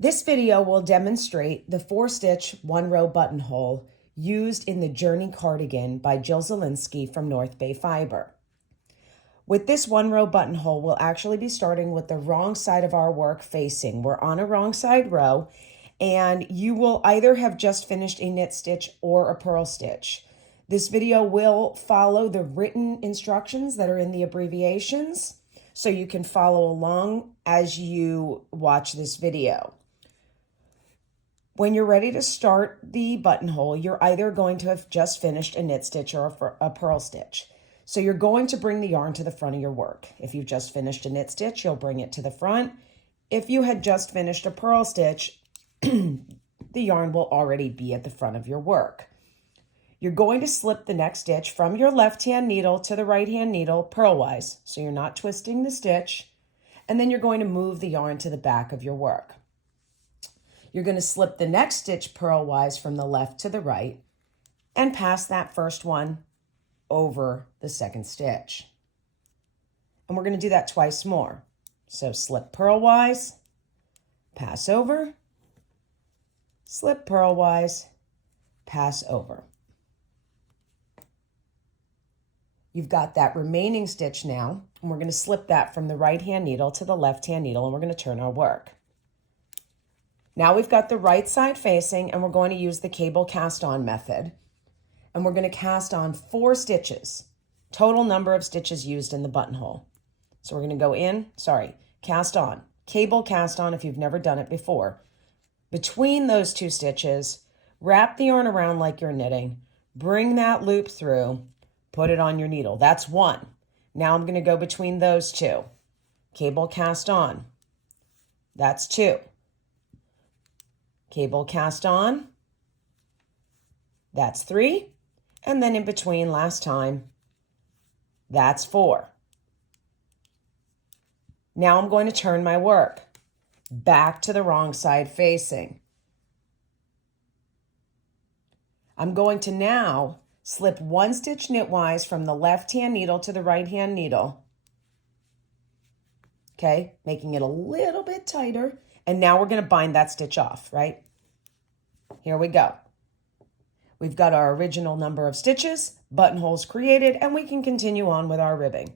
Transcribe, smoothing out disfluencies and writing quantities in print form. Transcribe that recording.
This video will demonstrate the 4-stitch 1-row buttonhole used in the Journey Cardigan by Jill Zielinski from North Bay Fiber. With this 1-row buttonhole, we'll actually be starting with the wrong side of our work facing. We're on a wrong side row, and you will either have just finished a knit stitch or a purl stitch. This video will follow the written instructions that are in the abbreviations, so you can follow along as you watch this video. When you're ready to start the buttonhole, you're either going to have just finished a knit stitch or a purl stitch. So you're going to bring the yarn to the front of your work. If you've just finished a knit stitch, you'll bring it to the front. If you had just finished a purl stitch, the yarn will already be at the front of your work. You're going to slip the next stitch from your left-hand needle to the right-hand needle purlwise, so you're not twisting the stitch, and then you're going to move the yarn to the back of your work. You're going to slip the next stitch purlwise from the left to the right and pass that first one over the second stitch. And we're going to do that twice more. So slip purlwise, pass over, slip purlwise, pass over. You've got that remaining stitch now, and we're going to slip that from the right-hand needle to the left-hand needle, and we're going to turn our work. Now we've got the right side facing, and we're going to use the cable cast on method. And we're going to cast on 4 stitches, total number of stitches used in the buttonhole. So we're going to go in, cast on, cable cast on if you've never done it before. Between those 2 stitches, wrap the yarn around like you're knitting, bring that loop through, put it on your needle. That's 1. Now I'm going to go between those 2. Cable cast on. That's 2. Cable cast on. That's 3. And then in between last time, that's 4. Now I'm going to turn my work back to the wrong side facing. I'm going to now slip 1 stitch knitwise from the left-hand needle to the right-hand needle. Okay, making it a little bit tighter. And now we're going to bind that stitch off, right? Here we go. We've got our original number of stitches, buttonholes created, and we can continue on with our ribbing.